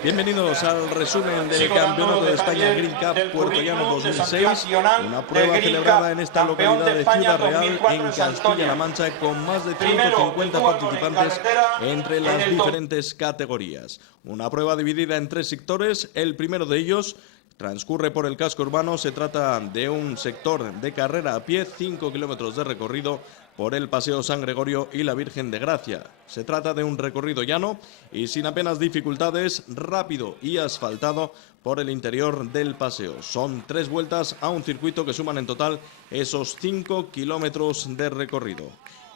Bienvenidos al resumen del Campeonato de España Green Cup Puerto Llano 2006, una prueba celebrada en esta localidad de Ciudad Real, en Castilla-La Mancha, con más de 150 participantes entre las diferentes categorías. Una prueba dividida en 3 sectores. El primero de ellos transcurre por el casco urbano. Se trata de un sector de carrera a pie, 5 kilómetros de recorrido por el Paseo San Gregorio y la Virgen de Gracia. Se trata de un recorrido llano y sin apenas dificultades, rápido y asfaltado por el interior del paseo. Son 3 vueltas a un circuito que suman en total esos 5 kilómetros de recorrido.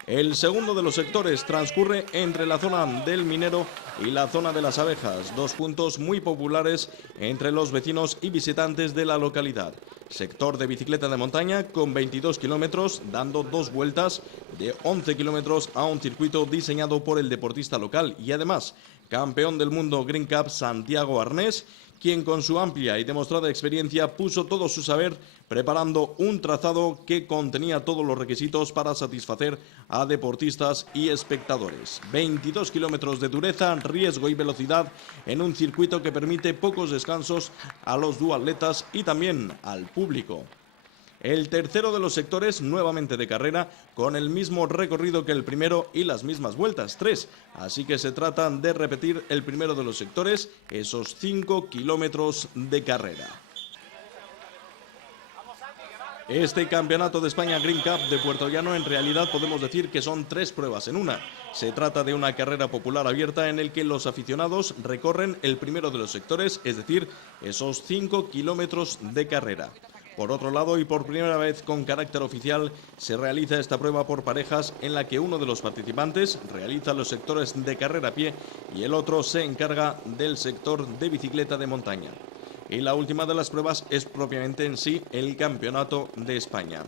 El segundo de los sectores transcurre entre la zona del Minero y la zona de las Abejas, 2 puntos muy populares entre los vecinos y visitantes de la localidad. Sector de bicicleta de montaña con 22 kilómetros, dando 2 vueltas de 11 kilómetros a un circuito diseñado por el deportista local y además campeón del mundo Green Cup Santiago Arnés, quien con su amplia y demostrada experiencia puso todo su saber preparando un trazado que contenía todos los requisitos para satisfacer a deportistas y espectadores. 22 kilómetros de dureza, riesgo y velocidad en un circuito que permite pocos descansos a los duatletas y también al público. El tercero de los sectores, nuevamente de carrera, con el mismo recorrido que el primero y las mismas vueltas, 3. Así que se trata de repetir el primero de los sectores, esos 5 kilómetros de carrera. Este Campeonato de España Green Cup de Puerto Llano en realidad podemos decir que son 3 pruebas en una. Se trata de una carrera popular abierta en el que los aficionados recorren el primero de los sectores, es decir, esos 5 kilómetros de carrera. Por otro lado, y por primera vez con carácter oficial, se realiza esta prueba por parejas en la que uno de los participantes realiza los sectores de carrera a pie y el otro se encarga del sector de bicicleta de montaña. Y la última de las pruebas es propiamente en sí el Campeonato de España.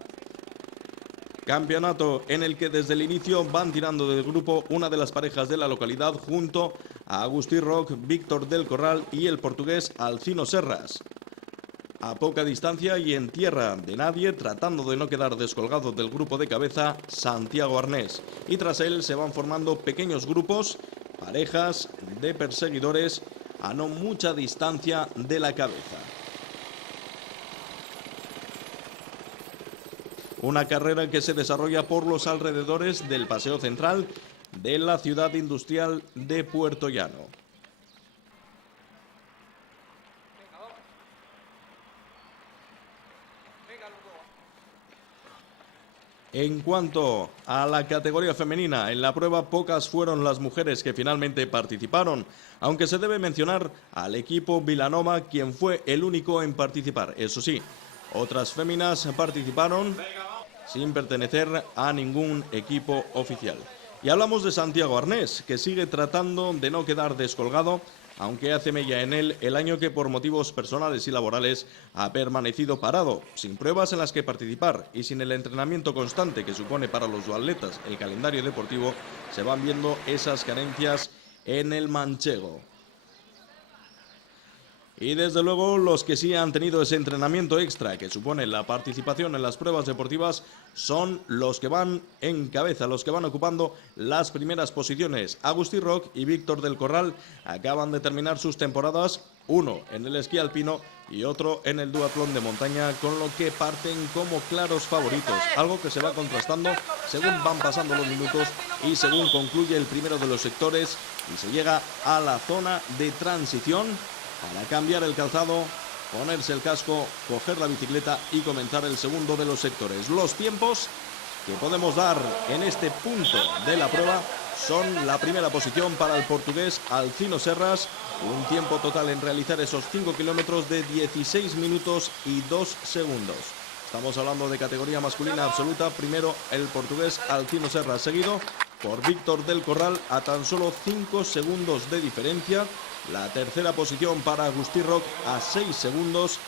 Campeonato en el que desde el inicio van tirando del grupo una de las parejas de la localidad junto a Agustí Roc, Víctor del Corral y el portugués Alcino Serras. A poca distancia y en tierra de nadie, tratando de no quedar descolgado del grupo de cabeza, Santiago Arnés. Y tras él se van formando pequeños grupos, parejas de perseguidores a no mucha distancia de la cabeza. Una carrera que se desarrolla por los alrededores del Paseo Central de la ciudad industrial de Puerto Llano. En cuanto a la categoría femenina, en la prueba pocas fueron las mujeres que finalmente participaron, aunque se debe mencionar al equipo Vilanova, quien fue el único en participar. Eso sí, otras féminas participaron sin pertenecer a ningún equipo oficial. Y hablamos de Santiago Arnés, que sigue tratando de no quedar descolgado, aunque hace mella en él el año que por motivos personales y laborales ha permanecido parado, sin pruebas en las que participar y sin el entrenamiento constante que supone para los duatletas el calendario deportivo, se van viendo esas carencias en el manchego. Y desde luego los que sí han tenido ese entrenamiento extra que supone la participación en las pruebas deportivas son los que van en cabeza, los que van ocupando las primeras posiciones. Agustí Roc y Víctor del Corral acaban de terminar sus temporadas, uno en el esquí alpino y otro en el duatlón de montaña, con lo que parten como claros favoritos, algo que se va contrastando según van pasando los minutos y según concluye el primero de los sectores y se llega a la zona de transición para cambiar el calzado, ponerse el casco, coger la bicicleta y comenzar el segundo de los sectores. Los tiempos que podemos dar en este punto de la prueba son la primera posición para el portugués Alcino Serras, un tiempo total en realizar esos 5 kilómetros de 16 minutos y 2 segundos. Estamos hablando de categoría masculina absoluta. Primero el portugués Alcino Serras, seguido por Víctor del Corral a tan solo 5 segundos de diferencia. La tercera posición para Agustí Roc a 6 segundos.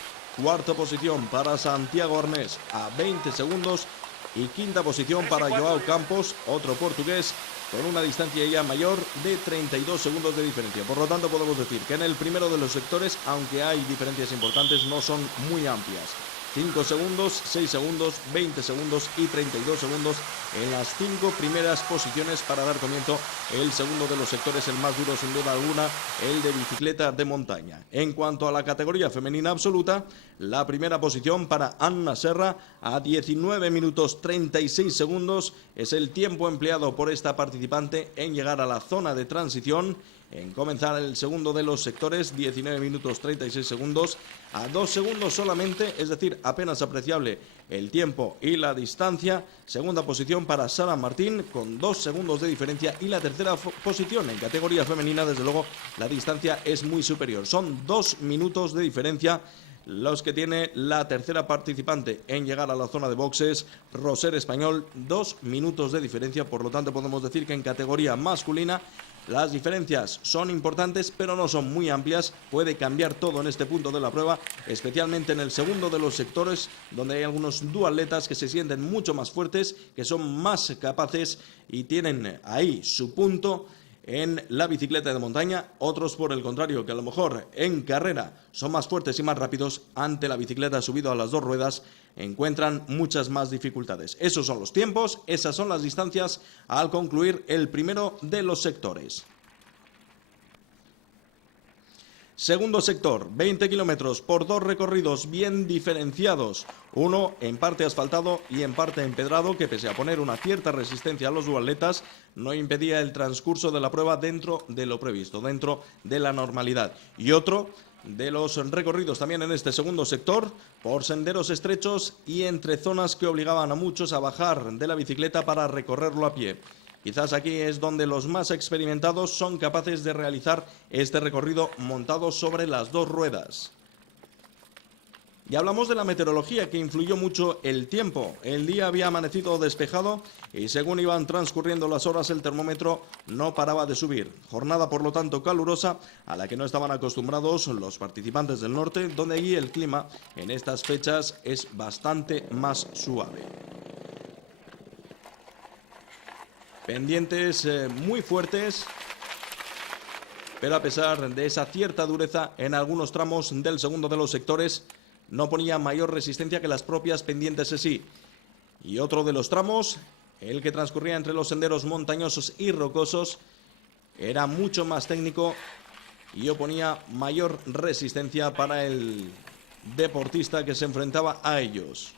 Cuarta posición para Santiago Arnés a 20 segundos. Y quinta posición para Joao Campos, otro portugués, con una distancia ya mayor de 32 segundos de diferencia. Por lo tanto, podemos decir que en el primero de los sectores, aunque hay diferencias importantes, no son muy amplias. 5 segundos, 6 segundos, 20 segundos y 32 segundos en las 5 primeras posiciones para dar comienzo el segundo de los sectores, el más duro sin duda alguna, el de bicicleta de montaña. En cuanto a la categoría femenina absoluta, la primera posición para Anna Serra a 19 minutos 36 segundos es el tiempo empleado por esta participante en llegar a la zona de transición. En comenzar el segundo de los sectores, 19 minutos 36 segundos, a 2 segundos solamente, es decir, apenas apreciable el tiempo y la distancia. Segunda posición para Sara Martín, con 2 segundos de diferencia, y la tercera posición en categoría femenina, desde luego, la distancia es muy superior. Son 2 minutos de diferencia los que tiene la tercera participante en llegar a la zona de boxes, Roser Español, 2 minutos de diferencia. Por lo tanto, podemos decir que en categoría masculina las diferencias son importantes, pero no son muy amplias. Puede cambiar todo en este punto de la prueba, especialmente en el segundo de los sectores, donde hay algunos duatletas que se sienten mucho más fuertes, que son más capaces y tienen ahí su punto en la bicicleta de montaña. Otros, por el contrario, que a lo mejor en carrera son más fuertes y más rápidos, ante la bicicleta subido a las 2 ruedas encuentran muchas más dificultades. Esos son los tiempos, esas son las distancias al concluir el primero de los sectores. Segundo sector, 20 kilómetros por 2 recorridos bien diferenciados, uno en parte asfaltado y en parte empedrado, que pese a poner una cierta resistencia a los duatletas, no impedía el transcurso de la prueba dentro de lo previsto, dentro de la normalidad. Y otro de los recorridos también en este segundo sector, por senderos estrechos y entre zonas que obligaban a muchos a bajar de la bicicleta para recorrerlo a pie. Quizás aquí es donde los más experimentados son capaces de realizar este recorrido montado sobre las 2 ruedas. Y hablamos de la meteorología, que influyó mucho el tiempo. El día había amanecido despejado y según iban transcurriendo las horas el termómetro no paraba de subir. Jornada, por lo tanto, calurosa, a la que no estaban acostumbrados los participantes del norte, donde allí el clima en estas fechas es bastante más suave. Pendientes muy fuertes, pero a pesar de esa cierta dureza en algunos tramos del segundo de los sectores, no ponía mayor resistencia que las propias pendientes en sí. Y otro de los tramos, el que transcurría entre los senderos montañosos y rocosos, era mucho más técnico y oponía mayor resistencia para el deportista que se enfrentaba a ellos,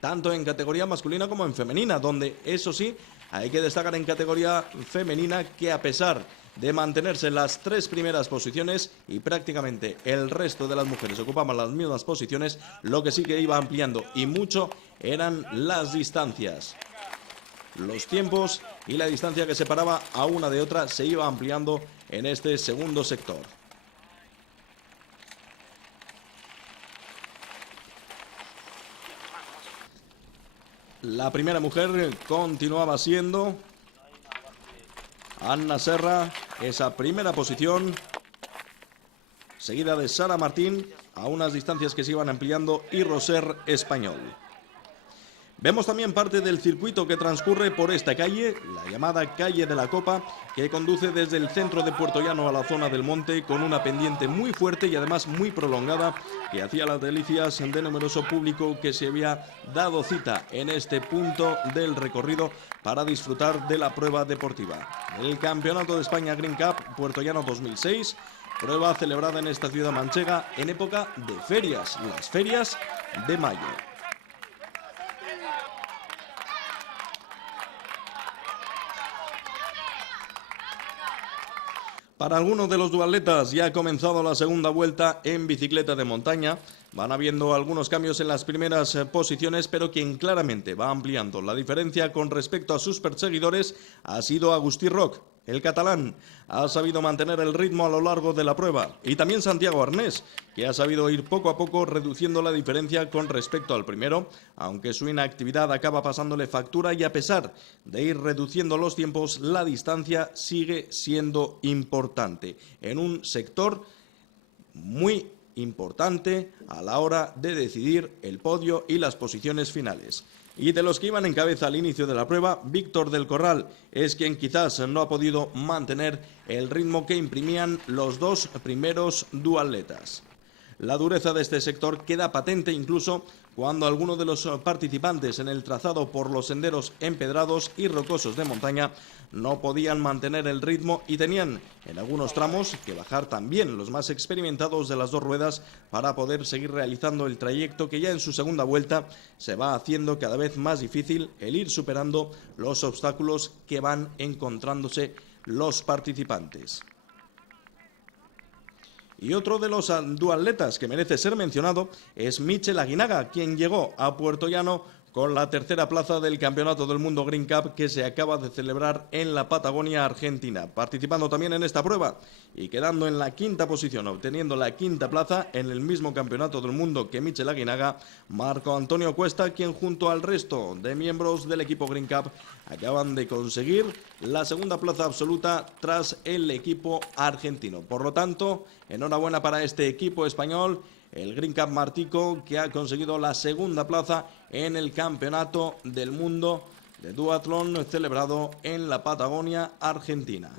tanto en categoría masculina como en femenina, donde, eso sí, hay que destacar en categoría femenina que, a pesar de mantenerse en las 3 primeras posiciones y prácticamente el resto de las mujeres ocupaban las mismas posiciones, lo que sí que iba ampliando y mucho eran las distancias. Los tiempos y la distancia que separaba a una de otra se iba ampliando en este segundo sector. La primera mujer continuaba siendo Anna Serra, esa primera posición, seguida de Sara Martín, a unas distancias que se iban ampliando, y Roser Español. Vemos también parte del circuito que transcurre por esta calle, la llamada Calle de la Copa, que conduce desde el centro de Puerto Llano a la zona del monte, con una pendiente muy fuerte y además muy prolongada, que hacía las delicias de numeroso público que se había dado cita en este punto del recorrido para disfrutar de la prueba deportiva. El Campeonato de España Green Cup Puerto Llano 2006, prueba celebrada en esta ciudad manchega en época de ferias, las ferias de mayo. Para algunos de los duatletas ya ha comenzado la segunda vuelta en bicicleta de montaña. Van habiendo algunos cambios en las primeras posiciones, pero quien claramente va ampliando la diferencia con respecto a sus perseguidores ha sido Agustí Roch. El catalán ha sabido mantener el ritmo a lo largo de la prueba, y también Santiago Arnés, que ha sabido ir poco a poco reduciendo la diferencia con respecto al primero, aunque su inactividad acaba pasándole factura, y a pesar de ir reduciendo los tiempos, la distancia sigue siendo importante en un sector muy importante a la hora de decidir el podio y las posiciones finales. Y de los que iban en cabeza al inicio de la prueba, Víctor del Corral es quien quizás no ha podido mantener el ritmo que imprimían los 2 primeros duatletas. La dureza de este sector queda patente incluso cuando algunos de los participantes en el trazado por los senderos empedrados y rocosos de montaña no podían mantener el ritmo y tenían en algunos tramos que bajar también los más experimentados de las dos ruedas para poder seguir realizando el trayecto que ya en su segunda vuelta se va haciendo cada vez más difícil el ir superando los obstáculos que van encontrándose los participantes. Y otro de los duatletas que merece ser mencionado es Michel Aguinaga, quien llegó a Puerto Llano con la tercera plaza del Campeonato del Mundo Green Cup que se acaba de celebrar en la Patagonia Argentina, participando también en esta prueba y quedando en la quinta posición, obteniendo la quinta plaza en el mismo Campeonato del Mundo que Michel Aguinaga, Marco Antonio Cuesta, quien junto al resto de miembros del equipo Green Cup acaban de conseguir la segunda plaza absoluta tras el equipo argentino. Por lo tanto, enhorabuena para este equipo español, el Green Cup Martico, que ha conseguido la segunda plaza en el Campeonato del Mundo de Duatlón celebrado en la Patagonia Argentina.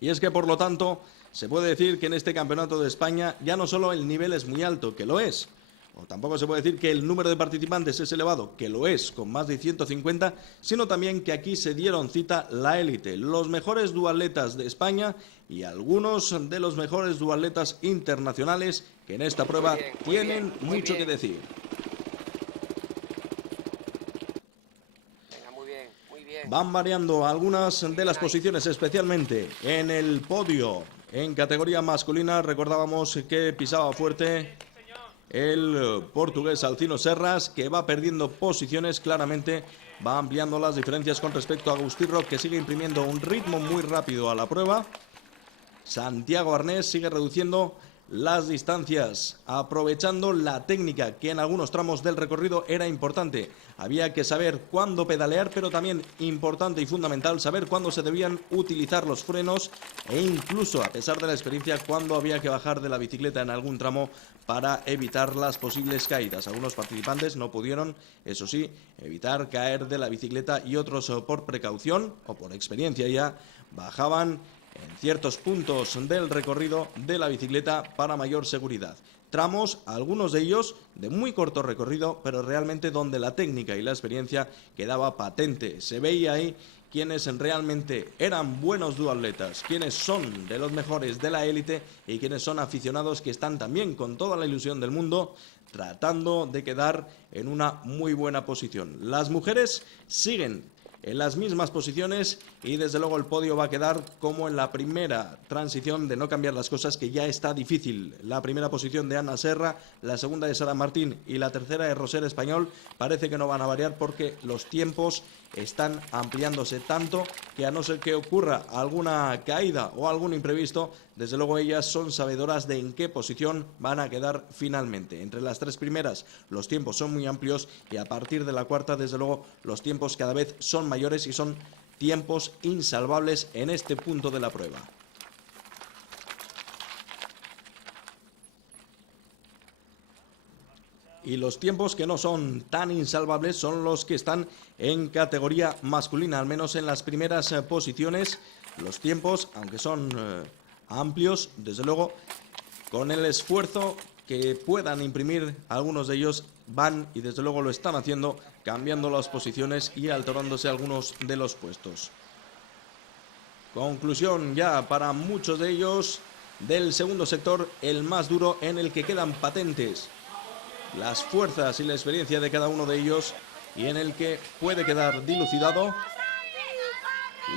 Y es que, por lo tanto, se puede decir que en este Campeonato de España ya no solo el nivel es muy alto, que lo es, o tampoco se puede decir que el número de participantes es elevado, que lo es, con más de 150, sino también que aquí se dieron cita la élite, los mejores duatletas de España y algunos de los mejores duatletas internacionales que en esta prueba tienen mucho que decir. Van variando algunas de las posiciones, especialmente en el podio. En categoría masculina recordábamos que pisaba fuerte el portugués Alcino Serras, que va perdiendo posiciones claramente, va ampliando las diferencias con respecto a Agustín Roch, que sigue imprimiendo un ritmo muy rápido a la prueba. Santiago Arnés sigue reduciendo las distancias, aprovechando la técnica que en algunos tramos del recorrido era importante. Había que saber cuándo pedalear, pero también importante y fundamental saber cuándo se debían utilizar los frenos e incluso, a pesar de la experiencia, cuándo había que bajar de la bicicleta en algún tramo para evitar las posibles caídas. Algunos participantes no pudieron, eso sí, evitar caer de la bicicleta y otros por precaución o por experiencia ya bajaban en ciertos puntos del recorrido de la bicicleta para mayor seguridad. Tramos, algunos de ellos de muy corto recorrido, pero realmente donde la técnica y la experiencia quedaba patente. Se veía ahí quienes realmente eran buenos duatletas, quienes son de los mejores de la élite y quienes son aficionados que están también con toda la ilusión del mundo tratando de quedar en una muy buena posición. Las mujeres siguen en las mismas posiciones y desde luego el podio va a quedar como en la primera transición de no cambiar las cosas, que ya está difícil. La primera posición de Ana Serra, la segunda de Sara Martín y la tercera de Roser Español parece que no van a variar porque los tiempos están ampliándose tanto que a no ser que ocurra alguna caída o algún imprevisto, desde luego ellas son sabedoras de en qué posición van a quedar finalmente. Entre las tres primeras los tiempos son muy amplios y a partir de la cuarta, desde luego, los tiempos cada vez son mayores y son tiempos insalvables en este punto de la prueba. Y los tiempos que no son tan insalvables son los que están en categoría masculina, al menos en las primeras posiciones. Los tiempos, aunque son amplios, desde luego, con el esfuerzo que puedan imprimir algunos de ellos, van y desde luego lo están haciendo, cambiando las posiciones y alterándose algunos de los puestos. Conclusión ya para muchos de ellos del segundo sector, el más duro, en el que quedan patentes las fuerzas y la experiencia de cada uno de ellos y en el que puede quedar dilucidado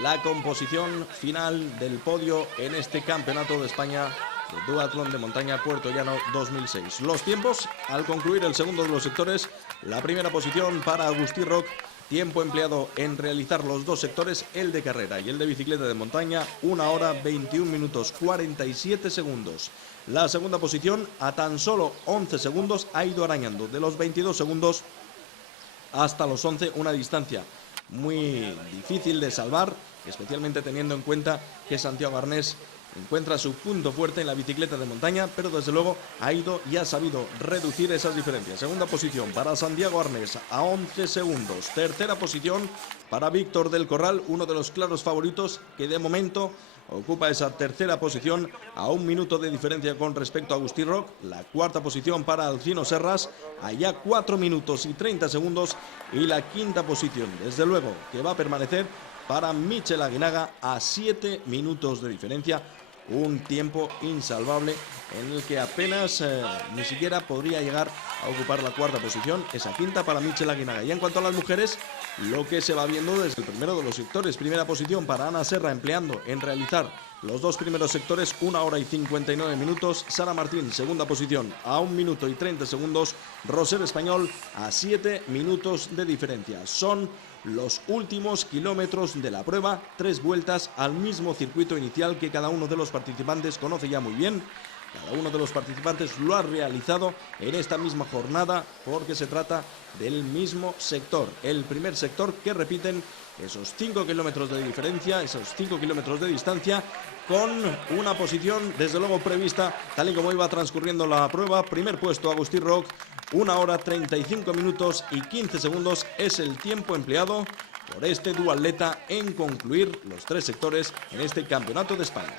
la composición final del podio en este Campeonato de España de Duatlón de Montaña Puerto Llano 2006. Los tiempos al concluir el segundo de los sectores: la primera posición para Agustín Roch, tiempo empleado en realizar los dos sectores, el de carrera y el de bicicleta de montaña, 1 hora 21 minutos 47 segundos. La segunda posición, a tan solo 11 segundos, ha ido arañando de los 22 segundos hasta los 11, una distancia muy difícil de salvar, especialmente teniendo en cuenta que Santiago Arnés encuentra su punto fuerte en la bicicleta de montaña, pero desde luego ha ido y ha sabido reducir esas diferencias. Segunda posición para Santiago Arnés a 11 segundos. Tercera posición para Víctor del Corral, uno de los claros favoritos que de momento ocupa esa tercera posición a 1 minuto de diferencia con respecto a Agustí Roch. La cuarta posición para Alcino Serras, allá 4 minutos y 30 segundos. Y la quinta posición, desde luego, que va a permanecer para Michel Aguinaga a 7 minutos de diferencia. Un tiempo insalvable en el que apenas ni siquiera podría llegar a ocupar la cuarta posición, esa quinta para Michel Aguinaga. Y en cuanto a las mujeres, lo que se va viendo desde el primero de los sectores, primera posición para Ana Serra, empleando en realizar los dos primeros sectores 1 hora y 59 minutos. Sara Martín, segunda posición a 1 minuto y 30 segundos. Roser Español a 7 minutos de diferencia. Son los últimos kilómetros de la prueba, 3 vueltas al mismo circuito inicial que cada uno de los participantes conoce ya muy bien. Cada uno de los participantes lo ha realizado en esta misma jornada porque se trata del mismo sector. El primer sector que repiten esos 5 kilómetros de diferencia, esos 5 kilómetros de distancia, con una posición desde luego prevista tal y como iba transcurriendo la prueba. Primer puesto Agustí Roch, 1 hora 35 minutos y 15 segundos es el tiempo empleado por este duatleta en concluir los 3 sectores en este Campeonato de España.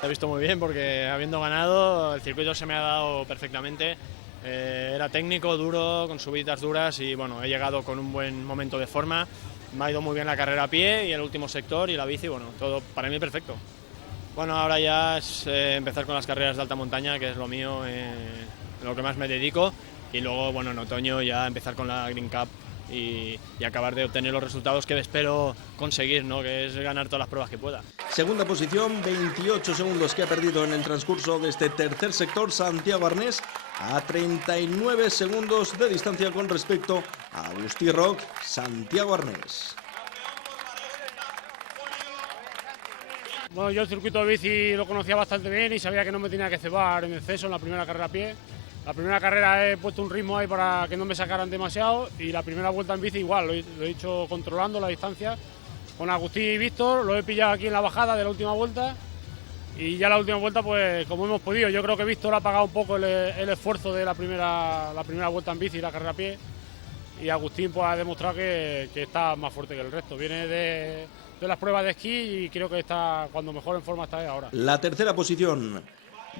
He visto muy bien porque habiendo ganado el circuito se me ha dado perfectamente. Era técnico, duro, con subidas duras y bueno, he llegado con un buen momento de forma. Me ha ido muy bien la carrera a pie y el último sector y la bici, bueno, todo para mí perfecto. Bueno, ahora ya es empezar con las carreras de alta montaña, que es lo mío, lo que más me dedico, y luego, bueno, en otoño ya empezar con la Green Cup y acabar de obtener los resultados que espero conseguir, ¿no? Que es ganar todas las pruebas que pueda. Segunda posición, 28 segundos que ha perdido en el transcurso de este tercer sector Santiago Arnés, a 39 segundos de distancia con respecto a Agustí Roch. Santiago Arnés. Bueno, yo el circuito de bici lo conocía bastante bien y sabía que no me tenía que cebar en exceso en la primera carrera a pie. La primera carrera he puesto un ritmo ahí para que no me sacaran demasiado y la primera vuelta en bici igual, lo he hecho controlando la distancia. Con Agustí y Víctor lo he pillado aquí en la bajada de la última vuelta y ya la última vuelta pues como hemos podido. Yo creo que Víctor ha pagado un poco el esfuerzo de la primera vuelta en bici y la carrera a pie y Agustín pues ha demostrado que está más fuerte que el resto. Viene de las pruebas de esquí y creo que está cuando mejor en forma está ahora. La tercera posición,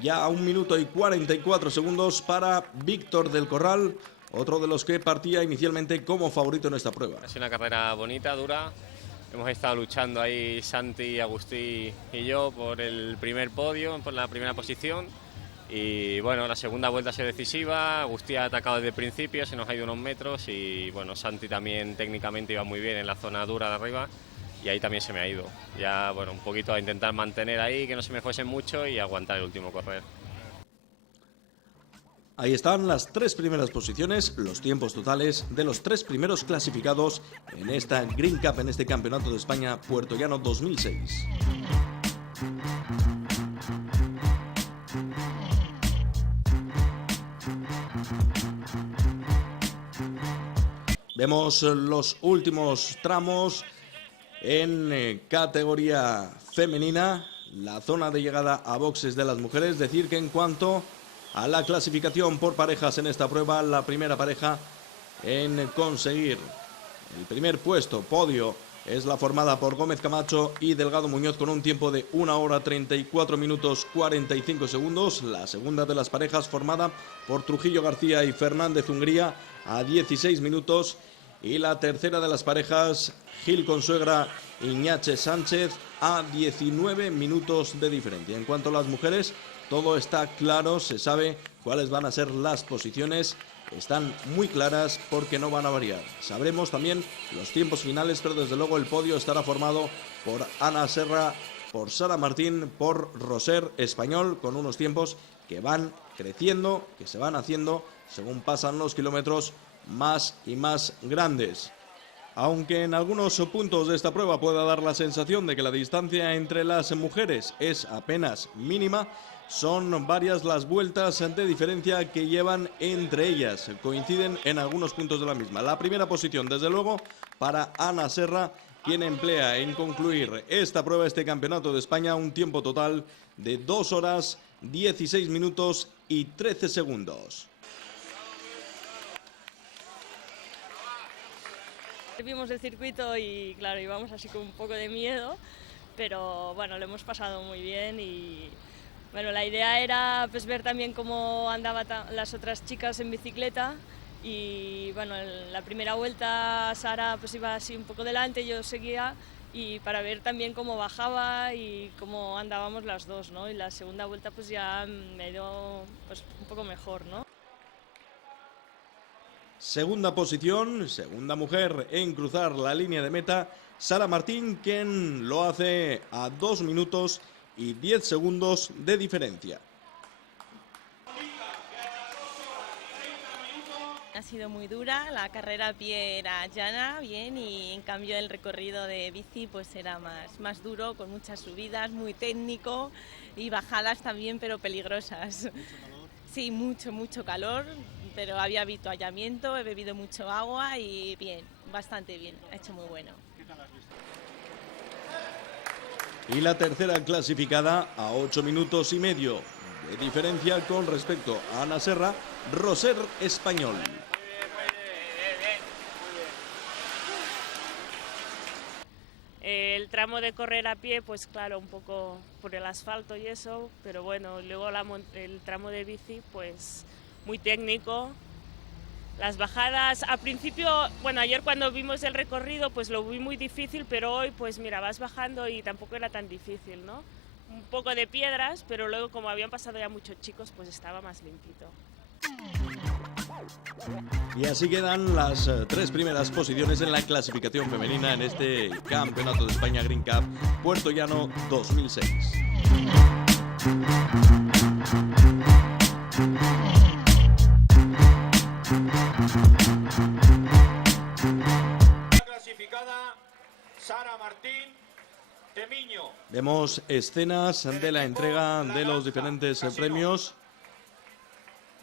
ya a 1 minuto y 44 segundos para Víctor del Corral, otro de los que partía inicialmente como favorito en esta prueba. Ha sido una carrera bonita, dura. Hemos estado luchando ahí Santi, Agustí y yo por el primer podio, por la primera posición. Y bueno, la segunda vuelta ha sido decisiva. Agustí ha atacado desde el principio, se nos ha ido unos metros y bueno, Santi también técnicamente iba muy bien en la zona dura de arriba y ahí también se me ha ido. Ya bueno, un poquito a intentar mantener ahí, que no se me fuese mucho y aguantar el último correr. Ahí están las 3 primeras posiciones, los tiempos totales de los 3 primeros clasificados en esta Green Cup, en este Campeonato de España Puertollano 2006. Vemos los últimos tramos en categoría femenina, la zona de llegada a boxes de las mujeres. Decir que en cuanto a la clasificación por parejas en esta prueba, la primera pareja en conseguir el primer puesto, podio, es la formada por Gómez Camacho y Delgado Muñoz con un tiempo de 1 hora 34 minutos 45 segundos. La segunda de las parejas formada por Trujillo García y Fernández Hungría a 16 minutos. Y la tercera de las parejas, Gil Consuegra y Ñache Sánchez a 19 minutos de diferencia. En cuanto a las mujeres, todo está claro, se sabe cuáles van a ser las posiciones, están muy claras porque no van a variar. Sabremos también los tiempos finales, pero desde luego el podio estará formado por Ana Serra, por Sara Martín, por Roser Español, con unos tiempos que van creciendo, que se van haciendo según pasan los kilómetros más y más grandes. Aunque en algunos puntos de esta prueba pueda dar la sensación de que la distancia entre las mujeres es apenas mínima, son varias las vueltas de diferencia que llevan entre ellas. Coinciden en algunos puntos de la misma. La primera posición, desde luego, para Ana Serra, quien emplea en concluir esta prueba, este campeonato de España, un tiempo total de 2 horas, 16 minutos y 13 segundos. Vimos el circuito y claro, íbamos así con un poco de miedo, pero bueno, lo hemos pasado muy bien y bueno, la idea era pues ver también cómo andaban las otras chicas en bicicleta y bueno, en la primera vuelta Sara pues iba así un poco delante, yo seguía y para ver también cómo bajaba y cómo andábamos las dos, ¿no? Y la segunda vuelta pues ya me dio pues un poco mejor, ¿no? Segunda posición, segunda mujer en cruzar la línea de meta, Sara Martín, quien lo hace a 2 minutos y 10 segundos de diferencia. Ha sido muy dura, la carrera a pie era llana, bien, y en cambio el recorrido de bici pues era más duro, con muchas subidas, muy técnico y bajadas también, pero peligrosas. Sí, mucho calor, pero había avituallamiento, he bebido mucho agua y bien, bastante bien, ha hecho muy bueno. Y la tercera clasificada a 8 minutos y medio de diferencia con respecto a Ana Serra, Roser Español. El tramo de correr a pie, pues claro, un poco por el asfalto y eso, pero bueno, luego el tramo de bici, pues muy técnico. Las bajadas, al principio, bueno, ayer cuando vimos el recorrido, pues lo vi muy difícil, pero hoy, pues mira, vas bajando y tampoco era tan difícil, ¿no? Un poco de piedras, pero luego como habían pasado ya muchos chicos, pues estaba más limpito. Y así quedan las 3 primeras posiciones en la clasificación femenina en este Campeonato de España Green Cup Puertollano 2006. Clasificada Sara Martín de Miño. Vemos escenas de la entrega de los diferentes premios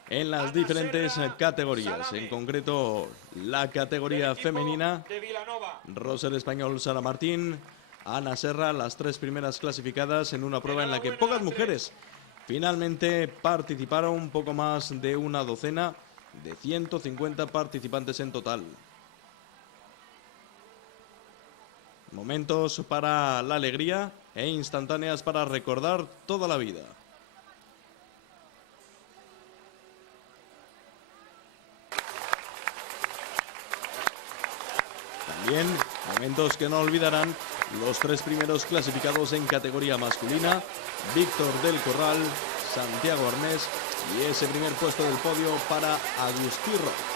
en las diferentes categorías, en concreto la categoría femenina, Roser Español, Sara Martín, Ana Serra, las 3 primeras clasificadas en una prueba en la que pocas mujeres finalmente participaron, un poco más de una docena de 150 participantes en total. Momentos para la alegría e instantáneas para recordar toda la vida. También momentos que no olvidarán los 3 primeros clasificados en categoría masculina, Víctor del Corral, Santiago Arnés y ese primer puesto del podio para Agustí Roch.